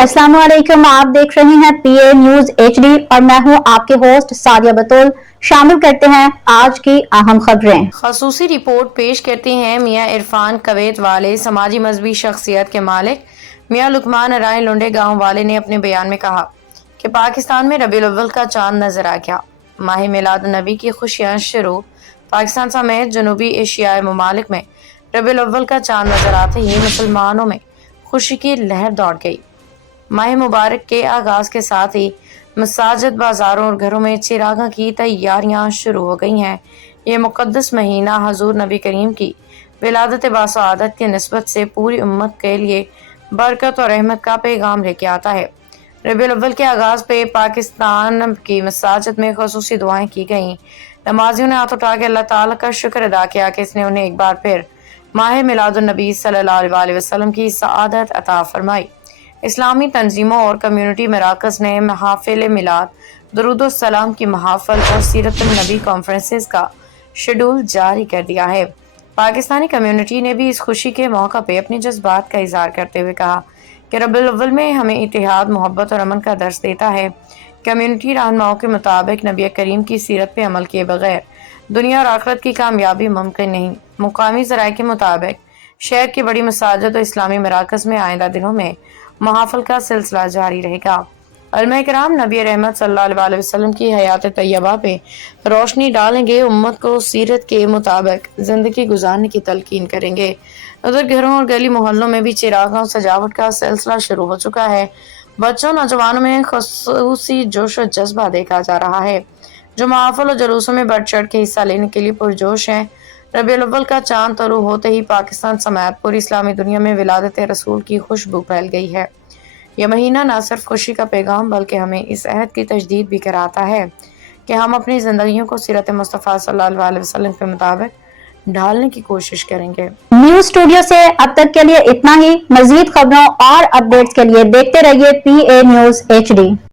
अस्सलाम वालेकुम। आप देख रहे हैं पीए न्यूज एचडी और मैं हूं आपके होस्ट सादिया बतूल। शामिल करते हैं आज की अहम खबरें। खसूसी रिपोर्ट पेश करते हैं मियां इरफान कवैत वाले समाजी मजहबी शख्सियत के मालिक मियां लुकमान राय लुंडे गांव वाले ने अपने बयान में कहा कि पाकिस्तान में रबीउल अव्वल का चांद नजर आ गया। माह मिलाद नबी की खुशियां शुरू। पाकिस्तान समेत जनूबी एशियाई ममालिक में रबीउल अव्वल का चांद नजर आते ही मुसलमानों में खुशी की लहर दौड़ गई। माह मुबारक के आगाज के साथ ही मसाजिद, बाजारों और घरों में चिरागा की तैयारियां शुरू हो गई हैं। ये मुक़द्दस महीना हजूर नबी करीम की विलादत बासआदत की निस्बत से पूरी उम्मत के लिए बरकत और रहमत का पैगाम लेके आता है। रबीउल अव्वल के आगाज पे पाकिस्तान की मसाजिद में खुसूसी दुआएं की गईं। नमाजियों ने हाथ उठा के अल्लाह ताला का शुक्र अदा किया कि इसने उन्हें एक बार फिर माह मिलादुन नबी सल्लल्लाहु अलैहि वसल्लम की सआदत अता फरमाई। इस्लामी तंजीमों और कम्युनिटी मराकज ने महाफिल मिलाद, दुरूद सलाम की महाफल और सीरत नबी कॉन्फ्रेंसेस का शेड्यूल जारी कर दिया है। पाकिस्तानी कम्युनिटी ने भी इस खुशी के मौका पे अपने जज्बात का इजहार करते हुए कहा कि रबीउल अव्वल में हमें इत्तेहाद, मोहब्बत और अमन का दर्स देता है। कम्युनिटी रहनुमाओं के मुताबिक नबी करीम की सीरत पे अमल किए बगैर दुनिया और आखिरत की कामयाबी मुमकिन नहीं। मुकामी ज़राए के मुताबिक शहर की बड़ी मसाजिद और इस्लामी मराकज में आइंदा दिनों में महाफल का सिलसिला जारी रहेगा। उलमा किराम नबी रहमत सल्लल्लाहु अलैहि वसल्लम की हयात तैयबा पे रोशनी डालेंगे, उम्मत को सीरत के मुताबिक जिंदगी गुजारने की तलकीन करेंगे। उधर घरों और गली मोहल्लों में भी चिरागों सजावट का सिलसिला शुरू हो चुका है। बच्चों, नौजवानों में खुसूसी जोश और जज्बा देखा जा रहा है, जो महाफल और जुलूसों में बढ़ चढ़ के हिस्सा लेने के लिए पुरजोश हैं। रबीउल अव्वल का चांद तलू होते ही पाकिस्तान समेत पूरी इस्लामी दुनिया में विलादत रसूल की खुशबू फैल गई है। यह महीना न सिर्फ खुशी का पैगाम बल्कि हमें इस अहद की तजदीद भी कराता है कि हम अपनी जिंदगियों को सीरत मुस्तफ़ा सल्लल्लाहु अलैहि वसल्लम के मुताबिक ढालने की कोशिश करेंगे। न्यूज स्टूडियो से अब तक के लिए इतना ही। मजीद खबरों और अपडेट्स के लिए देखते रहिए पीए न्यूज एचडी।